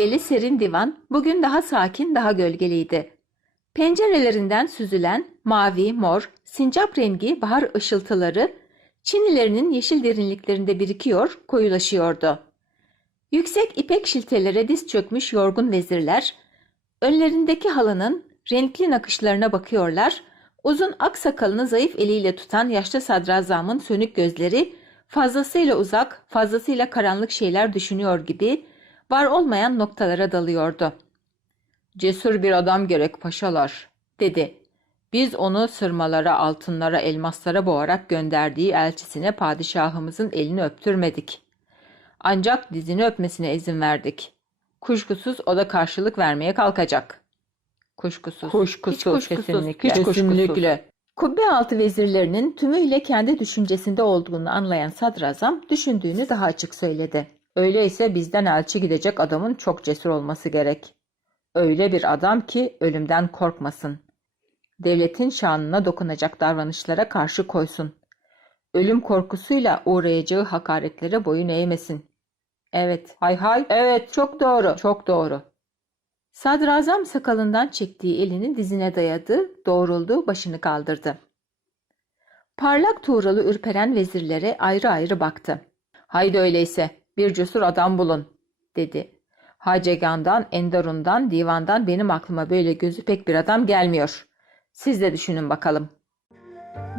Şaibeli serin divan bugün daha sakin, daha gölgeliydi. Pencerelerinden süzülen mavi, mor, sincap rengi bahar ışıltıları Çinilerinin yeşil derinliklerinde birikiyor, koyulaşıyordu. Yüksek ipek şiltelere diz çökmüş yorgun vezirler, önlerindeki halının renkli nakışlarına bakıyorlar, uzun ak sakalını zayıf eliyle tutan yaşlı sadrazamın sönük gözleri fazlasıyla uzak, fazlasıyla karanlık şeyler düşünüyor gibi var olmayan noktalara dalıyordu. Cesur bir adam gerek paşalar, dedi. Biz onu sırmalara, altınlara, elmaslara boğarak gönderdiği elçisine padişahımızın elini öptürmedik. Ancak dizini öpmesine izin verdik. Kuşkusuz o da karşılık vermeye kalkacak. Kuşkusuz. Kuşkusuz, Hiç kuşkusuz. kesinlikle. Hiç kuşkusuz. Kesinlikle. Kubbe altı vezirlerinin tümüyle kendi düşüncesinde olduğunu anlayan sadrazam düşündüğünü daha açık söyledi. Öyleyse bizden elçi gidecek adamın çok cesur olması gerek. Öyle bir adam ki ölümden korkmasın. Devletin şanına dokunacak davranışlara karşı koysun. Ölüm korkusuyla uğrayacağı hakaretlere boyun eğmesin. Evet, hay hay, evet çok doğru, çok doğru. Sadrazam sakalından çektiği elini dizine dayadı, doğruldu, başını kaldırdı. Parlak tuğralı ürperen vezirlere ayrı ayrı baktı. Haydi öyleyse bir cesur adam bulun, dedi. Hacegan'dan, Endarun'dan, divandan benim aklıma böyle gözü pek bir adam gelmiyor. Siz de düşünün bakalım.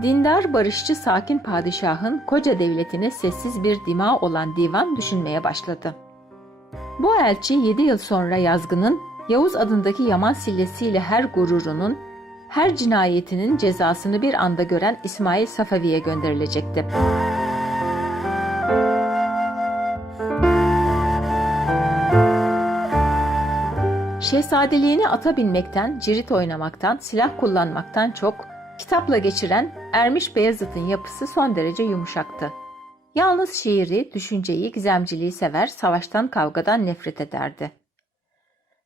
Dindar, barışçı, sakin padişahın koca devletine sessiz bir dima olan divan düşünmeye başladı. Bu elçi yedi yıl sonra yazgının Yavuz adındaki yaman sillesiyle her gururunun, her cinayetinin cezasını bir anda gören İsmail Safavi'ye gönderilecekti. Şehzadeliğini ata binmekten, cirit oynamaktan, silah kullanmaktan çok kitapla geçiren Ermiş Beyazıt'ın yapısı son derece yumuşaktı. Yalnız şiiri, düşünceyi, gizemciliği sever, savaştan kavgadan nefret ederdi.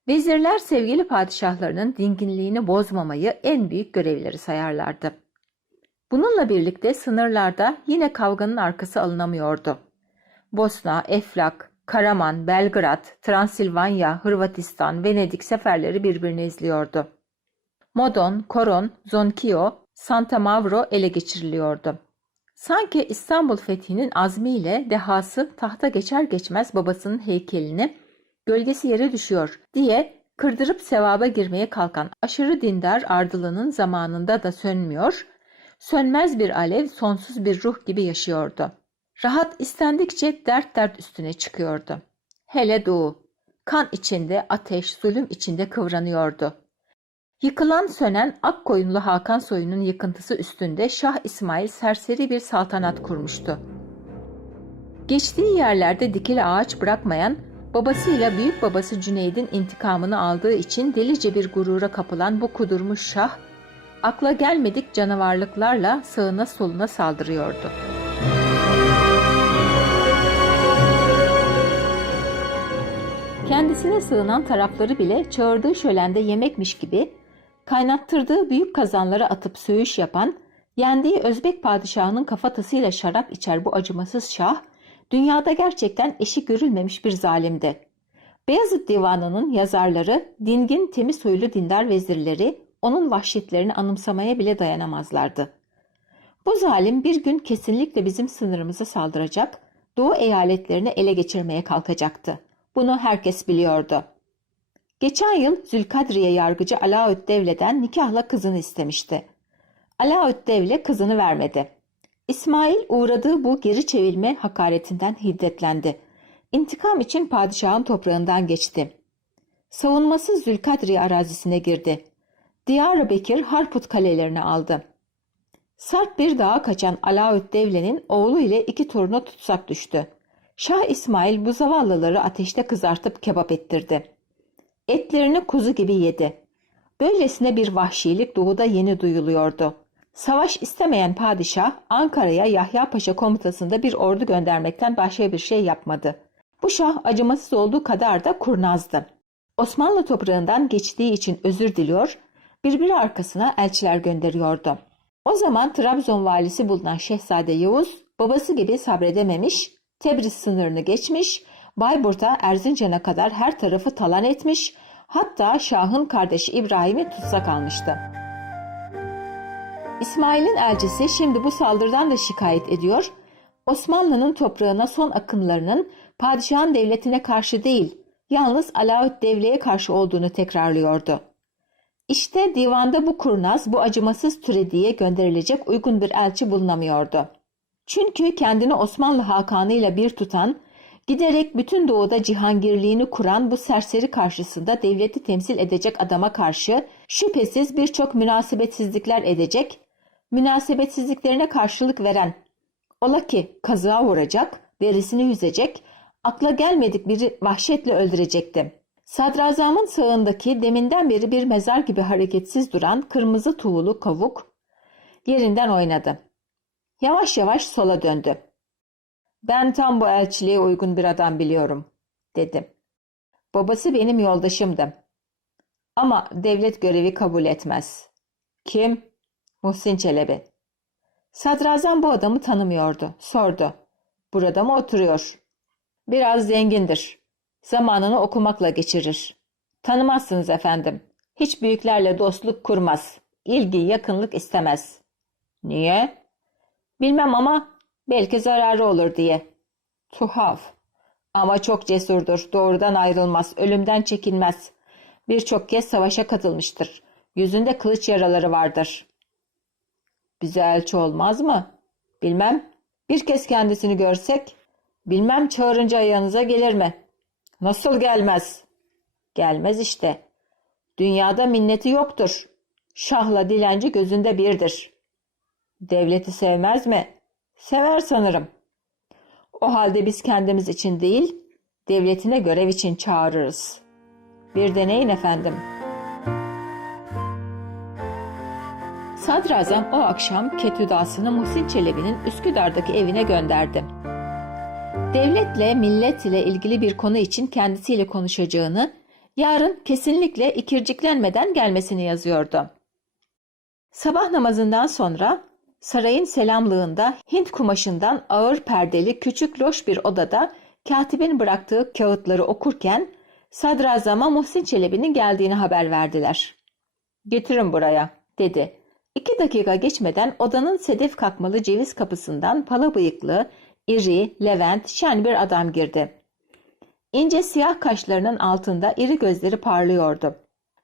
Vezirler sevgili padişahlarının dinginliğini bozmamayı en büyük görevleri sayarlardı. Bununla birlikte sınırlarda yine kavganın arkası alınamıyordu. Bosna, Eflak, Karaman, Belgrad, Transilvanya, Hırvatistan, Venedik seferleri birbirini izliyordu. Modon, Koron, Zonkio, Santa Mauro ele geçiriliyordu. Sanki İstanbul fethinin azmiyle dehası tahta geçer geçmez babasının heykelini gölgesi yere düşüyor diye kırdırıp sevaba girmeye kalkan aşırı dindar ardılının zamanında da sönmüyor, sönmez bir alev sonsuz bir ruh gibi yaşıyordu. Rahat istendikçe dert dert üstüne çıkıyordu. Hele doğu, kan içinde, ateş, zulüm içinde kıvranıyordu. Yıkılan sönen ak koyunlu Hakan soyunun yıkıntısı üstünde Şah İsmail serseri bir saltanat kurmuştu. Geçtiği yerlerde dikili ağaç bırakmayan, babasıyla büyük babası Cüneyd'in intikamını aldığı için delice bir gurura kapılan bu kudurmuş şah, akla gelmedik canavarlıklarla sağına soluna saldırıyordu. Kendisine sığınan tarafları bile çağırdığı şölende yemekmiş gibi kaynattırdığı büyük kazanlara atıp söğüş yapan, yendiği Özbek padişahının kafatasıyla şarap içer bu acımasız şah, dünyada gerçekten eşi görülmemiş bir zalimdi. Beyazıt Divanı'nın yazarları, dingin temiz huylu dindar vezirleri onun vahşetlerini anımsamaya bile dayanamazlardı. Bu zalim bir gün kesinlikle bizim sınırımıza saldıracak, Doğu eyaletlerini ele geçirmeye kalkacaktı. Bunu herkes biliyordu. Geçen yıl Zülkadriye yargıcı Alaüt Devle'den nikahla kızını istemişti. Alaüt Devle kızını vermedi. İsmail uğradığı bu geri çevilme hakaretinden hiddetlendi. İntikam için padişahın toprağından geçti. Savunmasız Zülkadriye arazisine girdi. Diyarbakır Harput kalelerini aldı. Sarp bir dağa kaçan Alaüt Devle'nin oğlu ile iki torunu tutsak düştü. Şah İsmail bu zavallıları ateşte kızartıp kebap ettirdi. Etlerini kuzu gibi yedi. Böylesine bir vahşilik doğuda yeni duyuluyordu. Savaş istemeyen padişah Ankara'ya Yahya Paşa komutasında bir ordu göndermekten başka bir şey yapmadı. Bu şah acımasız olduğu kadar da kurnazdı. Osmanlı toprağından geçtiği için özür diliyor, birbiri arkasına elçiler gönderiyordu. O zaman Trabzon valisi bulunan Şehzade Yavuz babası gibi sabredememiş, Tebriz sınırını geçmiş, Bayburt'a Erzincan'a kadar her tarafı talan etmiş, hatta Şah'ın kardeşi İbrahim'i tutsak almıştı. İsmail'in elçisi şimdi bu saldırıdan da şikayet ediyor, Osmanlı'nın toprağına son akınlarının padişahın devletine karşı değil, yalnız Alaüt Devle'ye karşı olduğunu tekrarlıyordu. İşte divanda bu kurnaz, bu acımasız türediye gönderilecek uygun bir elçi bulunamıyordu. Çünkü kendini Osmanlı Hakanı ile bir tutan, giderek bütün doğuda cihangirliğini kuran bu serseri karşısında devleti temsil edecek adama karşı şüphesiz birçok münasebetsizlikler edecek, münasebetsizliklerine karşılık veren, ola ki kazığa vuracak, derisini yüzecek, akla gelmedik bir vahşetle öldürecekti. Sadrazamın sağındaki deminden beri bir mezar gibi hareketsiz duran kırmızı tuğulu kavuk yerinden oynadı. Yavaş yavaş sola döndü. Ben tam bu elçiliğe uygun bir adam biliyorum, dedi. Babası benim yoldaşımdı. Ama devlet görevi kabul etmez. Kim? Muhsin Çelebi. Sadrazam bu adamı tanımıyordu. Sordu. Burada mı oturuyor? Biraz zengindir. Zamanını okumakla geçirir. Tanımazsınız efendim. Hiç büyüklerle dostluk kurmaz. İlgi, yakınlık istemez. Niye? Bilmem ama belki zararı olur diye. Tuhaf. Ama çok cesurdur. Doğrudan ayrılmaz. Ölümden çekinmez. Birçok kez savaşa katılmıştır. Yüzünde kılıç yaraları vardır. Bize elçi olmaz mı? Bilmem. Bir kez kendisini görsek, bilmem çağırınca yanınıza gelir mi? Nasıl gelmez? Gelmez işte. Dünyada minneti yoktur. Şahla dilenci gözünde birdir. Devleti sevmez mi? Sever sanırım. O halde biz kendimiz için değil, devletine görev için çağırırız. Bir deneyin efendim. Sadrazam o akşam ketüdasını Muhsin Çelebi'nin Üsküdar'daki evine gönderdi. Devletle, millet ile ilgili bir konu için kendisiyle konuşacağını, yarın kesinlikle ikirciklenmeden gelmesini yazıyordu. Sabah namazından sonra sarayın selamlığında Hint kumaşından ağır perdeli küçük loş bir odada katibin bıraktığı kağıtları okurken sadrazama Muhsin Çelebi'nin geldiğini haber verdiler. Getirin buraya dedi. İki dakika geçmeden odanın sedef kakmalı ceviz kapısından pala bıyıklı, iri, levent, şen bir adam girdi. İnce siyah kaşlarının altında iri gözleri parlıyordu.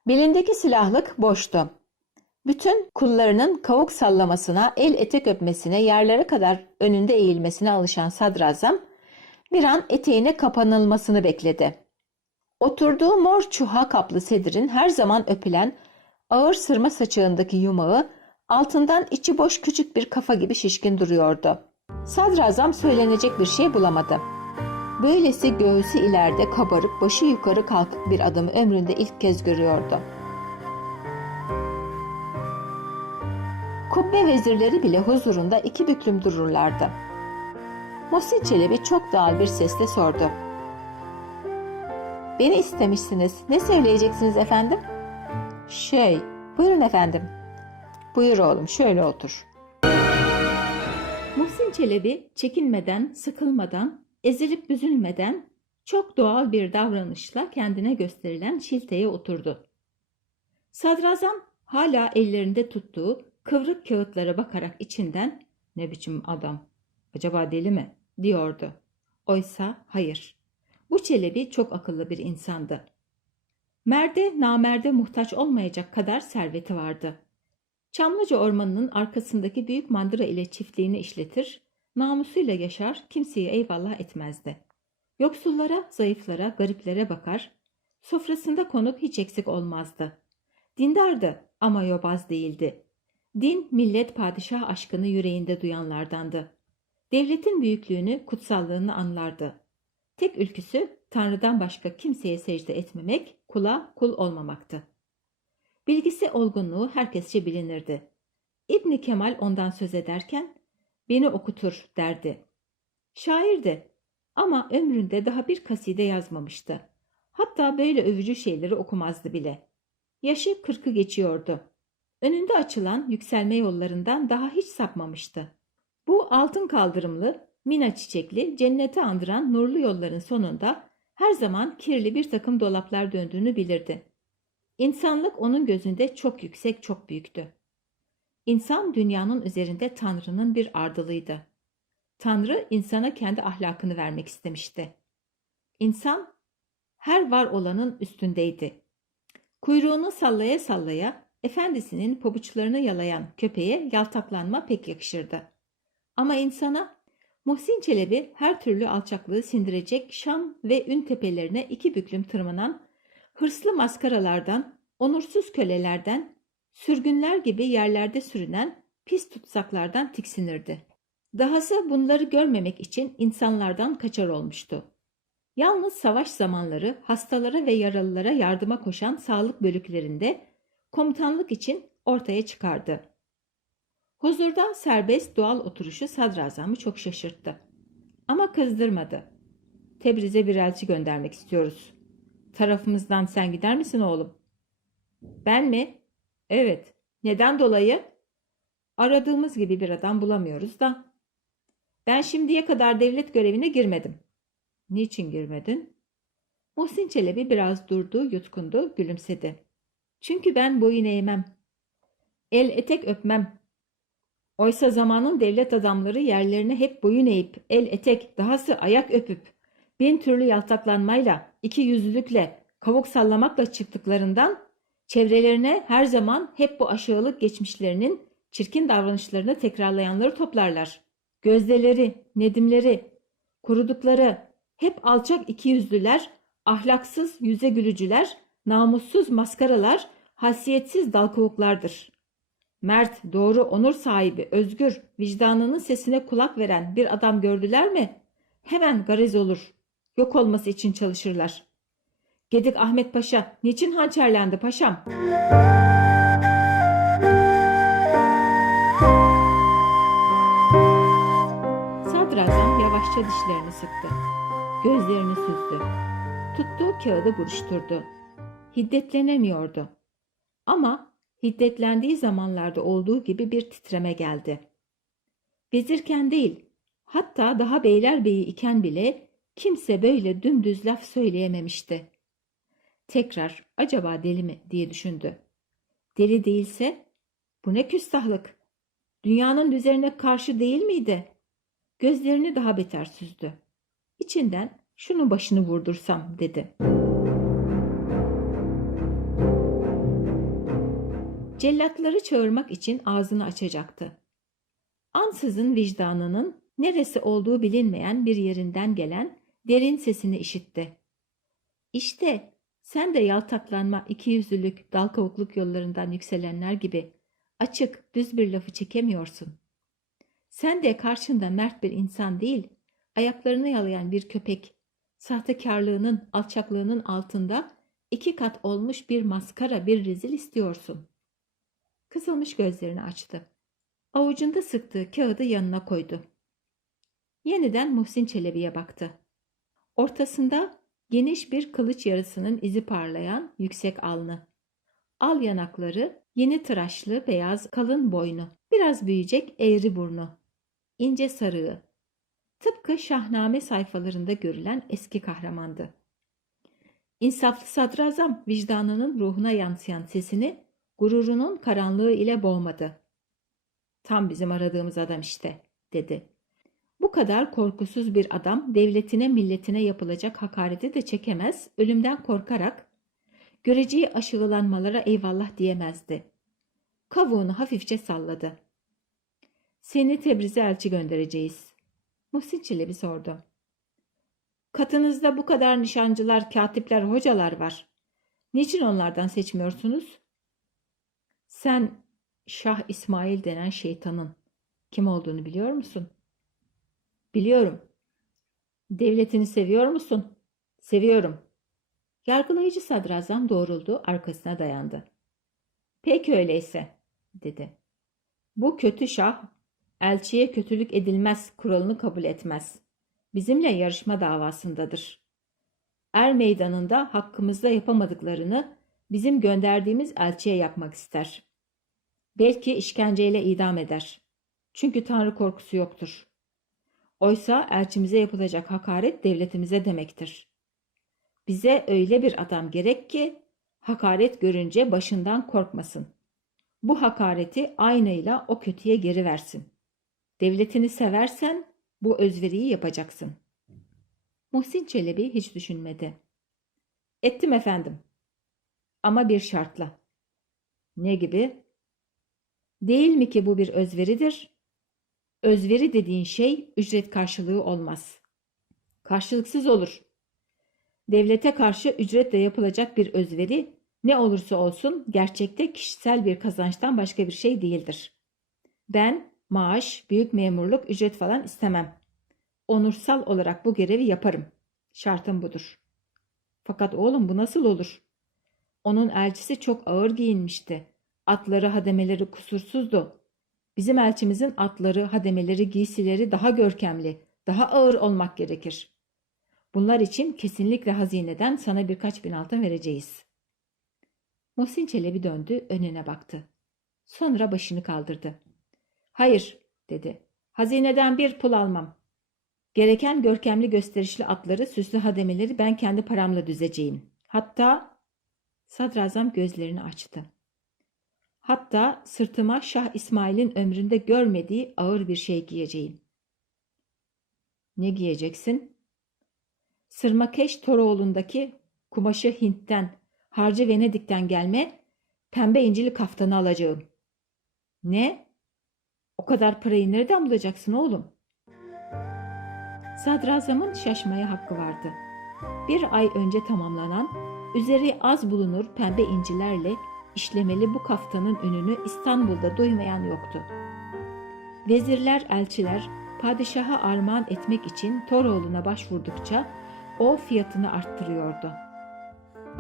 Belindeki silahlık boştu. Bütün kullarının kavuk sallamasına, el etek öpmesine, yerlere kadar önünde eğilmesine alışan sadrazam bir an eteğine kapanılmasını bekledi. Oturduğu mor çuha kaplı sedirin her zaman öpülen ağır sırma saçağındaki yumağı altından içi boş küçük bir kafa gibi şişkin duruyordu. Sadrazam söylenecek bir şey bulamadı. Böylesi göğsü ileride kabarık, başı yukarı kalkık bir adamı ömründe ilk kez görüyordu. Kubbe vezirleri bile huzurunda iki büklüm dururlardı. Muhsin Çelebi çok doğal bir sesle sordu. Beni istemişsiniz. Ne söyleyeceksiniz efendim? Şey, buyurun efendim. Buyur oğlum, şöyle otur. Muhsin Çelebi çekinmeden, sıkılmadan, ezilip büzülmeden çok doğal bir davranışla kendine gösterilen şilteye oturdu. Sadrazam hala ellerinde tuttuğu kıvrık kağıtlara bakarak içinden ne biçim adam, acaba deli mi diyordu. Oysa hayır. Bu Çelebi çok akıllı bir insandı. Merde namerde muhtaç olmayacak kadar serveti vardı. Çamlıca ormanının arkasındaki büyük mandıra ile çiftliğini işletir, namusuyla yaşar, kimseye eyvallah etmezdi. Yoksullara, zayıflara, gariplere bakar, sofrasında konuk hiç eksik olmazdı. Dindardı ama yobaz değildi. Din, millet, padişah aşkını yüreğinde duyanlardandı. Devletin büyüklüğünü, kutsallığını anlardı. Tek ülküsü Tanrı'dan başka kimseye secde etmemek, kula kul olmamaktı. Bilgisi olgunluğu herkesçe bilinirdi. İbni Kemal ondan söz ederken beni okutur derdi. Şairdi ama ömründe daha bir kaside yazmamıştı. Hatta böyle övücü şeyleri okumazdı bile. Yaşı kırkı geçiyordu. Önünde açılan yükselme yollarından daha hiç sapmamıştı. Bu altın kaldırımlı, Mina çiçekli, cenneti andıran nurlu yolların sonunda her zaman kirli bir takım dolaplar döndüğünü bilirdi. İnsanlık onun gözünde çok yüksek, çok büyüktü. İnsan dünyanın üzerinde Tanrı'nın bir ardılıydı. Tanrı insana kendi ahlakını vermek istemişti. İnsan her var olanın üstündeydi. Kuyruğunu sallaya sallaya efendisinin pabuçlarını yalayan köpeğe yaltaklanma pek yakışırdı. Ama insana Muhsin Çelebi her türlü alçaklığı sindirecek şan ve ün tepelerine iki büklüm tırmanan hırslı maskaralardan, onursuz kölelerden, sürgünler gibi yerlerde sürünen pis tutsaklardan tiksinirdi. Dahası bunları görmemek için insanlardan kaçar olmuştu. Yalnız savaş zamanları hastalara ve yaralılara yardıma koşan sağlık bölüklerinde komutanlık için ortaya çıkardı. Huzurda serbest doğal oturuşu sadrazamı çok şaşırttı. Ama kızdırmadı. Tebriz'e bir elçi göndermek istiyoruz. Tarafımızdan sen gider misin oğlum? Ben mi? Evet. Neden dolayı? Aradığımız gibi bir adam bulamıyoruz da. Ben şimdiye kadar devlet görevine girmedim. Niçin girmedin? Muhsin Çelebi biraz durdu, yutkundu, gülümsedi. Çünkü ben boyun eğmem. El etek öpmem. Oysa zamanın devlet adamları yerlerine hep boyun eğip, el etek, dahası ayak öpüp, bin türlü yaltaklanmayla, iki yüzlülükle, kavuk sallamakla çıktıklarından, çevrelerine her zaman hep bu aşağılık geçmişlerinin çirkin davranışlarını tekrarlayanları toplarlar. Gözdeleri, nedimleri, kurudukları, hep alçak iki yüzlüler, ahlaksız yüze gülücüler, namussuz maskaralar, hasiyetsiz dalkavuklardır. Mert, doğru, onur sahibi, özgür, vicdanının sesine kulak veren bir adam gördüler mi? Hemen garez olur. Yok olması için çalışırlar. Gedik Ahmet Paşa, niçin hançerlendi paşam? Sadrazam yavaşça dişlerini sıktı. Gözlerini süzdü. Tuttuğu kağıdı buruşturdu. Hiddetlenemiyordu. Ama hiddetlendiği zamanlarda olduğu gibi bir titreme geldi. Vezirken değil, hatta daha beylerbeyi iken bile kimse böyle dümdüz laf söyleyememişti. Tekrar acaba deli mi diye düşündü. Deli değilse bu ne küstahlık. Dünyanın üzerine karşı değil miydi? Gözlerini daha beter süzdü. İçinden şunun başını vurdursam dedi. Cellatları çağırmak için ağzını açacaktı. Ansızın vicdanının neresi olduğu bilinmeyen bir yerinden gelen derin sesini işitti. İşte sen de yaltaklanma, ikiyüzlülük, dal kavukluk yollarından yükselenler gibi açık, düz bir lafı çekemiyorsun. Sen de karşında mert bir insan değil, ayaklarını yalayan bir köpek, sahtekarlığının, alçaklığının altında iki kat olmuş bir maskara, bir rezil istiyorsun. Kısılmış gözlerini açtı. Avucunda sıktığı kağıdı yanına koydu. Yeniden Muhsin Çelebi'ye baktı. Ortasında geniş bir kılıç yarısının izi parlayan yüksek alnı. Al yanakları, yeni tıraşlı beyaz kalın boynu, biraz büyüyecek eğri burnu, ince sarığı. Tıpkı Şahname sayfalarında görülen eski kahramandı. İnsaflı sadrazam vicdanının ruhuna yansıyan sesini gururunun karanlığı ile boğmadı. Tam bizim aradığımız adam işte, dedi. Bu kadar korkusuz bir adam devletine milletine yapılacak hakareti de çekemez, ölümden korkarak göreceği aşılanmalara eyvallah diyemezdi. Kavuğunu hafifçe salladı. Seni Tebriz'e elçi göndereceğiz. Muhsin Çelebi sordu. Katınızda bu kadar nişancılar, katipler, hocalar var. Niçin onlardan seçmiyorsunuz? Sen Şah İsmail denen şeytanın kim olduğunu biliyor musun? Biliyorum. Devletini seviyor musun? Seviyorum. Yargılayıcı sadrazam doğruldu, arkasına dayandı. Peki öyleyse, dedi. Bu kötü şah, elçiye kötülük edilmez kuralını kabul etmez. Bizimle yarışma davasındadır. Er meydanında hakkımızda yapamadıklarını bizim gönderdiğimiz elçiye yapmak ister. Belki işkenceyle idam eder. Çünkü Tanrı korkusu yoktur. Oysa elçimize yapılacak hakaret devletimize demektir. Bize öyle bir adam gerek ki hakaret görünce başından korkmasın. Bu hakareti aynıyla o kötüye geri versin. Devletini seversen bu özveriyi yapacaksın. Muhsin Çelebi hiç düşünmedi. Ettim efendim. Ama bir şartla. Ne gibi? Değil mi ki bu bir özveridir? Özveri dediğin şey ücret karşılığı olmaz. Karşılıksız olur. Devlete karşı ücretle yapılacak bir özveri ne olursa olsun gerçekte kişisel bir kazançtan başka bir şey değildir. Ben maaş, büyük memurluk, ücret falan istemem. Onursal olarak bu görevi yaparım. Şartım budur. Fakat oğlum bu nasıl olur? Onun elçisi çok ağır giyinmişti. Atları, hademeleri kusursuzdu. Bizim elçimizin atları, hademeleri, giysileri daha görkemli, daha ağır olmak gerekir. Bunlar için kesinlikle hazineden sana birkaç bin altın vereceğiz. Muhsin Çelebi döndü, önüne baktı. Sonra başını kaldırdı. Hayır, dedi. Hazineden bir pul almam. Gereken görkemli gösterişli atları, süslü hademeleri ben kendi paramla düzeceğim. Hatta sadrazam gözlerini açtı. Hatta sırtıma Şah İsmail'in ömründe görmediği ağır bir şey giyeceğim. Ne giyeceksin? Sırmakeş Toroğlu'ndaki kumaşı Hint'ten, harcı Venedik'ten gelme pembe incili kaftanı alacağım. Ne? O kadar parayı nereden bulacaksın oğlum? Sadrazamın şaşmaya hakkı vardı. Bir ay önce tamamlanan, üzeri az bulunur pembe incilerle işlemeli bu kaftanın ününü İstanbul'da duymayan yoktu. Vezirler, elçiler padişaha armağan etmek için Toroğlu'na başvurdukça o fiyatını arttırıyordu.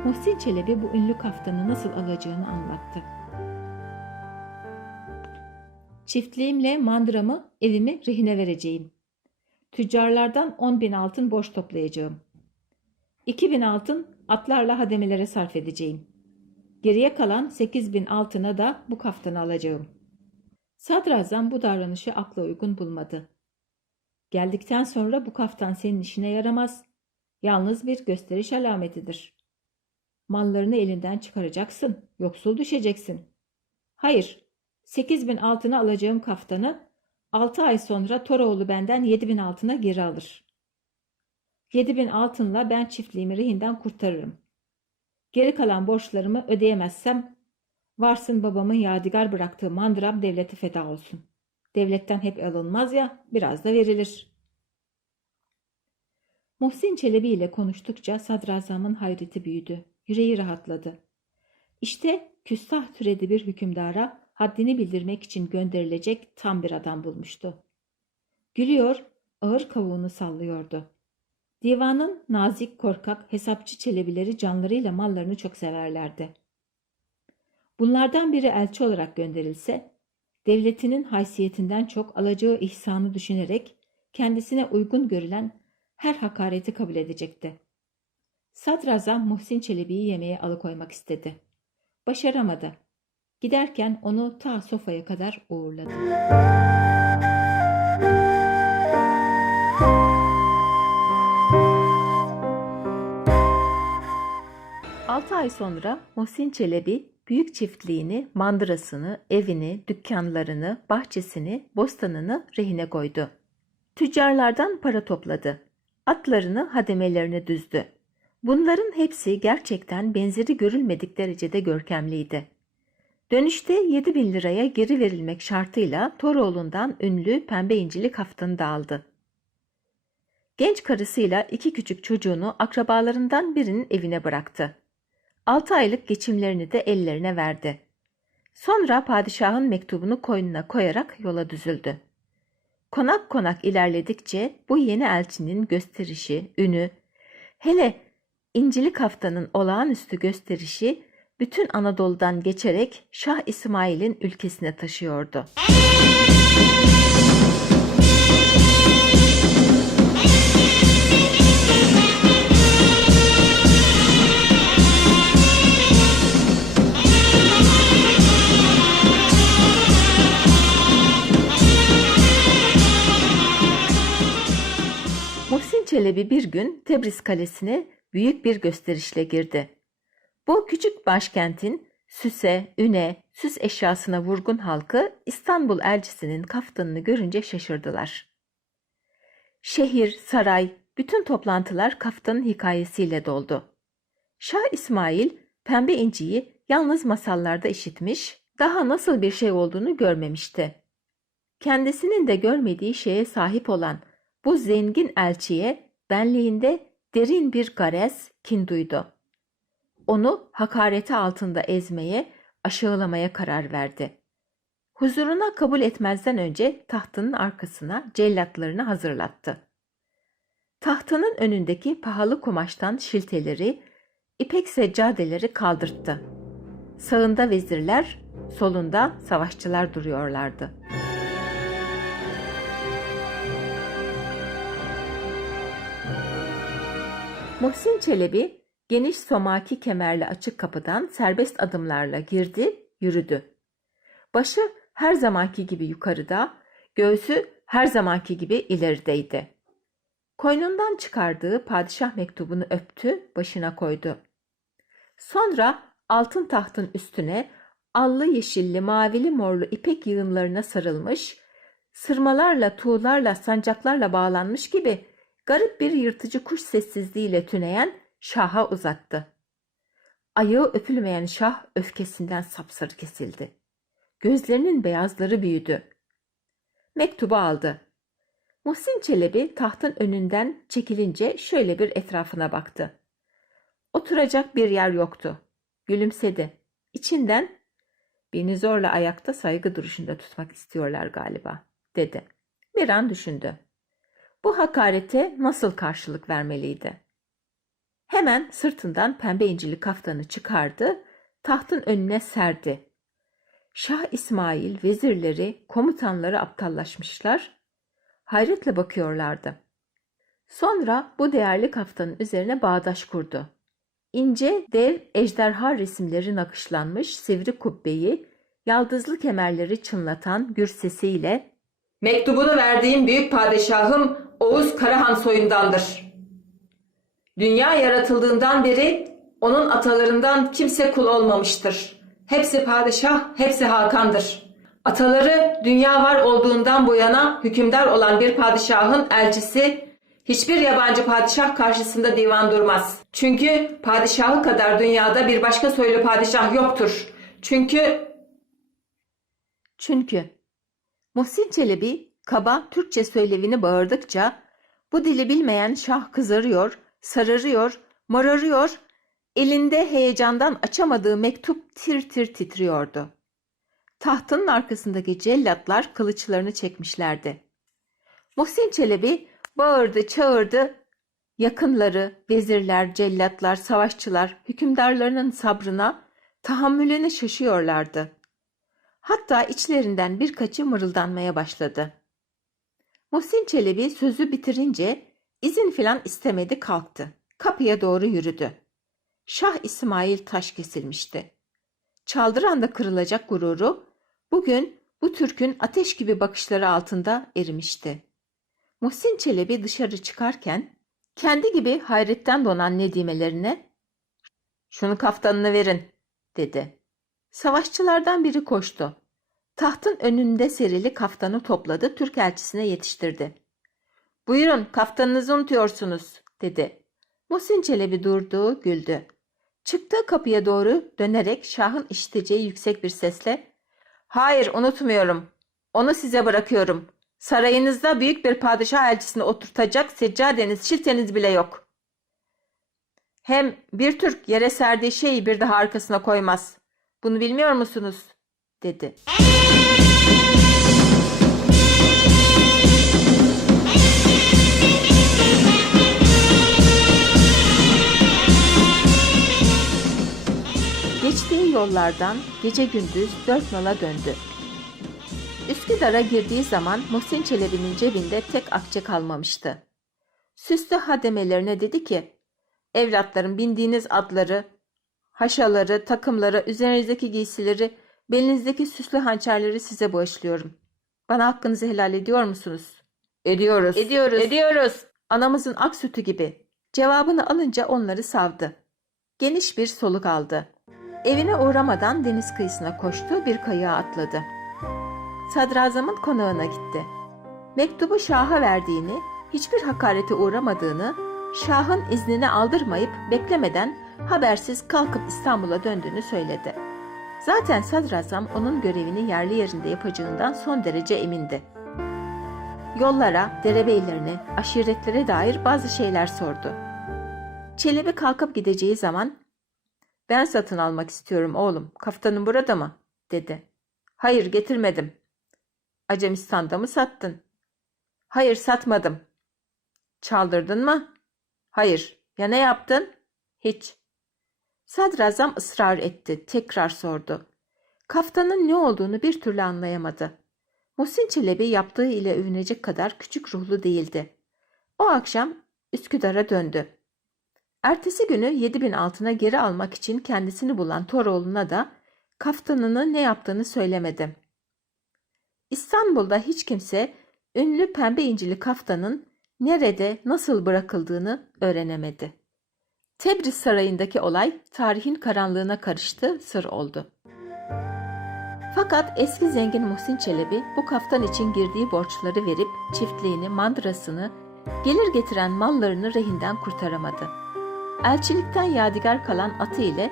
Muhsin Çelebi bu ünlü kaftanı nasıl alacağını anlattı. Çiftliğimle mandıramı evimi rehine vereceğim. Tüccarlardan on bin altın borç toplayacağım. İki bin altın atlarla hademelere sarf edeceğim. Geriye kalan sekiz bin altına da bu kaftanı alacağım. Sadrazam bu davranışı akla uygun bulmadı. Geldikten sonra bu kaftan senin işine yaramaz. Yalnız bir gösteriş alametidir. Mallarını elinden çıkaracaksın, yoksul düşeceksin. Hayır, sekiz bin altına alacağım kaftanı, altı ay sonra Toroğlu benden yedi bin altına geri alır. Yedi bin altınla ben çiftliğimi rehinden kurtarırım. Geri kalan borçlarımı ödeyemezsem, varsın babamın yadigar bıraktığı mandıram devlete feda olsun. Devletten hep alınmaz ya, biraz da verilir. Muhsin Çelebi ile konuştukça sadrazamın hayreti büyüdü. Yüreği rahatladı. İşte küstah türedi bir hükümdara haddini bildirmek için gönderilecek tam bir adam bulmuştu. Gülüyor, ağır kavuğunu sallıyordu. Divanın nazik, korkak, hesapçı çelebileri canlarıyla mallarını çok severlerdi. Bunlardan biri elçi olarak gönderilse, devletinin haysiyetinden çok alacağı ihsanı düşünerek kendisine uygun görülen her hakareti kabul edecekti. Sadrazam Muhsin Çelebi'yi yemeğe alıkoymak istedi. Başaramadı. Giderken onu ta sofaya kadar uğurladı. Altı ay sonra Muhsin Çelebi büyük çiftliğini, mandırasını, evini, dükkanlarını, bahçesini, bostanını rehine koydu. Tüccarlardan para topladı. Atlarını, hademelerini düzdü. Bunların hepsi gerçekten benzeri görülmedik derecede görkemliydi. Dönüşte 7 bin liraya geri verilmek şartıyla Toroğlu'ndan ünlü pembe incili kaftanı da aldı. Genç karısıyla iki küçük çocuğunu akrabalarından birinin evine bıraktı. Altı aylık geçimlerini de ellerine verdi. Sonra padişahın mektubunu koynuna koyarak yola düzüldü. Konak konak ilerledikçe bu yeni elçinin gösterişi, ünü, hele İncili Kaftan'ın olağanüstü gösterişi bütün Anadolu'dan geçerek Şah İsmail'in ülkesine taşıyordu. Çelebi bir gün Tebriz Kalesi'ne büyük bir gösterişle girdi. Bu küçük başkentin süse, üne, süs eşyasına vurgun halkı İstanbul elçisinin kaftanını görünce şaşırdılar. Şehir, saray, bütün toplantılar kaftanın hikayesiyle doldu. Şah İsmail pembe inciyi yalnız masallarda işitmiş, daha nasıl bir şey olduğunu görmemişti. Kendisinin de görmediği şeye sahip olan bu zengin elçiye benliğinde derin bir garez, kin duydu. Onu hakareti altında ezmeye, aşağılamaya karar verdi. Huzuruna kabul etmezden önce tahtının arkasına cellatlarını hazırlattı. Tahtının önündeki pahalı kumaştan şilteleri, ipek seccadeleri kaldırttı. Sağında vezirler, solunda savaşçılar duruyorlardı. Muhsin Çelebi geniş somaki kemerli açık kapıdan serbest adımlarla girdi, yürüdü. Başı her zamanki gibi yukarıda, göğsü her zamanki gibi ilerideydi. Koynundan çıkardığı padişah mektubunu öptü, başına koydu. Sonra altın tahtın üstüne allı yeşilli, mavili morlu ipek yığınlarına sarılmış, sırmalarla, tuğlarla, sancaklarla bağlanmış gibi garip bir yırtıcı kuş sessizliğiyle tüneyen şaha uzattı. Ayağı öpülmeyen şah öfkesinden sapsarı kesildi. Gözlerinin beyazları büyüdü. Mektubu aldı. Muhsin Çelebi tahtın önünden çekilince şöyle bir etrafına baktı. Oturacak bir yer yoktu. Gülümsedi. İçinden beni zorla ayakta saygı duruşunda tutmak istiyorlar galiba dedi. Bir an düşündü. Bu hakarete nasıl karşılık vermeliydi? Hemen sırtından pembe incili kaftanı çıkardı, tahtın önüne serdi. Şah İsmail, vezirleri, komutanları aptallaşmışlar, hayretle bakıyorlardı. Sonra bu değerli kaftanın üzerine bağdaş kurdu. İnce, dev, ejderha resimleri nakışlanmış sivri kubbeyi, yaldızlı kemerleri çınlatan gür sesiyle Mektubunu verdiğim büyük padişahım Oğuz Karahan soyundandır. Dünya yaratıldığından beri onun atalarından kimse kul olmamıştır. Hepsi padişah, hepsi Hakan'dır. Ataları dünya var olduğundan bu yana hükümdar olan bir padişahın elçisi hiçbir yabancı padişah karşısında divan durmaz. Çünkü padişahı kadar dünyada bir başka soylu padişah yoktur. Çünkü Çünkü Muhsin Çelebi kaba Türkçe söylevini bağırdıkça bu dili bilmeyen şah kızarıyor, sararıyor, morarıyor, elinde heyecandan açamadığı mektup tir tir titriyordu. Tahtının arkasındaki cellatlar kılıçlarını çekmişlerdi. Muhsin Çelebi bağırdı, çağırdı. Yakınları, vezirler, cellatlar, savaşçılar hükümdarlarının sabrına, tahammülüne şaşıyorlardı. Hatta içlerinden birkaçı mırıldanmaya başladı. Muhsin Çelebi sözü bitirince izin filan istemedi kalktı. Kapıya doğru yürüdü. Şah İsmail taş kesilmişti. Çaldıran da kırılacak gururu bugün bu Türk'ün ateş gibi bakışları altında erimişti. Muhsin Çelebi dışarı çıkarken kendi gibi hayretten donan Nedimelerine ''Şunu kaftanını verin'' dedi. Savaşçılardan biri koştu. Tahtın önünde serili kaftanı topladı, Türk elçisine yetiştirdi. ''Buyurun, kaftanınızı unutuyorsunuz.'' dedi. Muhsin Çelebi durdu, güldü. Çıktığı kapıya doğru dönerek Şah'ın işiteceği yüksek bir sesle ''Hayır, unutmuyorum. Onu size bırakıyorum. Sarayınızda büyük bir padişah elçisini oturtacak seccadeniz, şilteniz bile yok. Hem bir Türk yere serdiği şeyi bir daha arkasına koymaz. Bunu bilmiyor musunuz?'' dedi. Geçtiği yollardan gece gündüz dört nala döndü. Üsküdar'a girdiği zaman Muhsin Çelebi'nin cebinde tek akçe kalmamıştı. Süslü hademelerine dedi ki, evlatlarım bindiğiniz atları, haşaları, takımları, üzerinizdeki giysileri, belinizdeki süslü hançerleri size bağışlıyorum. Bana hakkınızı helal ediyor musunuz? ediyoruz. Ediyoruz. Ediyoruz. Anamızın ak sütü gibi. Cevabını alınca onları savdı. Geniş bir soluk aldı. Evine uğramadan deniz kıyısına koştu, bir kayığa atladı. Sadrazamın konağına gitti. Mektubu Şah'a verdiğini, hiçbir hakarete uğramadığını, Şah'ın iznini aldırmayıp beklemeden habersiz kalkıp İstanbul'a döndüğünü söyledi. Zaten sadrazam onun görevini yerli yerinde yapacağından son derece emindi. Yollara, derebeylerine, aşiretlere dair bazı şeyler sordu. Çelebi kalkıp gideceği zaman ben satın almak istiyorum oğlum. Kaftanın burada mı? dedi. Hayır getirmedim. Acemistan'da mı sattın? Hayır satmadım. Çaldırdın mı? Hayır. Ya ne yaptın? Hiç. Sadrazam ısrar etti. Tekrar sordu. Kaftanın ne olduğunu bir türlü anlayamadı. Muhsin Çelebi yaptığı ile övünecek kadar küçük ruhlu değildi. O akşam Üsküdar'a döndü. Ertesi günü 7000 altına geri almak için kendisini bulan Toroğlu'na da kaftanını ne yaptığını söylemedi. İstanbul'da hiç kimse ünlü pembe incili kaftanın nerede nasıl bırakıldığını öğrenemedi. Tebriz Sarayı'ndaki olay tarihin karanlığına karıştı, sır oldu. Fakat eski zengin Muhsin Çelebi bu kaftan için girdiği borçları verip çiftliğini, mandırasını, gelir getiren mallarını rehinden kurtaramadı. Elçilikten yadigar kalan atı ile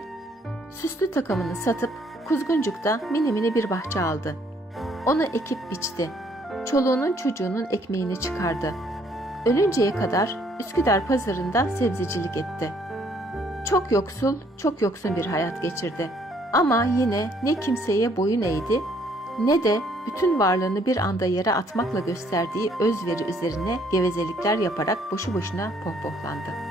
süslü takımını satıp Kuzguncuk'ta mini mini bir bahçe aldı. Onu ekip biçti. Çoluğunun çocuğunun ekmeğini çıkardı. Ölünceye kadar Üsküdar pazarında sebzecilik etti. Çok yoksul, çok yoksun bir hayat geçirdi. Ama yine ne kimseye boyun eğdi ne de bütün varlığını bir anda yere atmakla gösterdiği özveri üzerine gevezelikler yaparak boşu boşuna pohpohlandı.